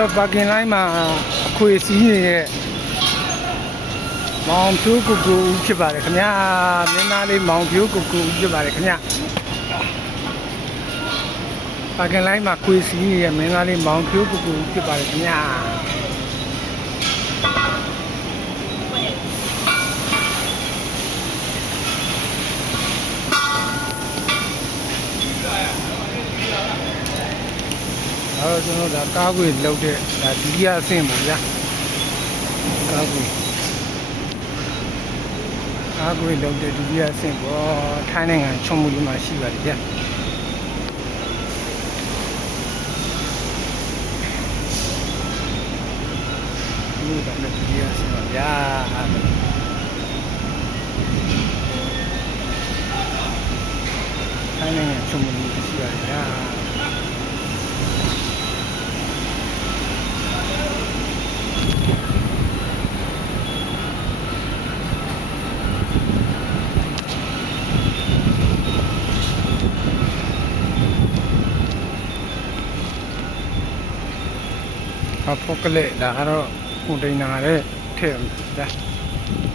တော့ပါကင်လိုင်းမှာအခွေစီးနေတဲ့မောင်ဖြိုးကိုကိုဦးဖြစ်ပါတယ်ခင်ဗျာမင်းသားလေးမောင်ဖြိုးကိုကိုဦးဖြစ်ပါတယ်ခင်ဗျာပါကင်လိုင်းမှာခွေစီးနေတဲ့မင်းသားလေးမောင်ဖြိုးကိုကိုဦးဖြစ်ပါတယ်ခင်ဗျာအဲ့တော့ကျွန်တော်ဒါကားခွေလောက်တဲ့ဒါဒုတိယအဆင့်ပေါ့ဗျာကားခွေလောက်တဲ့ဒုတိယအဆင့်ပေါ့ထိုင်းနိုင်ငံချုံမှုလေးမှာရှိပါတယ်ဗျာဒီကနေ့ဒုတိယအဆင့်ပါဗျာထိုင်းနိုင်ငံချုံမှုလေးရှိပါတယ်ဗျာဖောက်ကလေးဒါကတော့ကွန်တိန်နာရဲ့ထည့်ရမှာဗျာ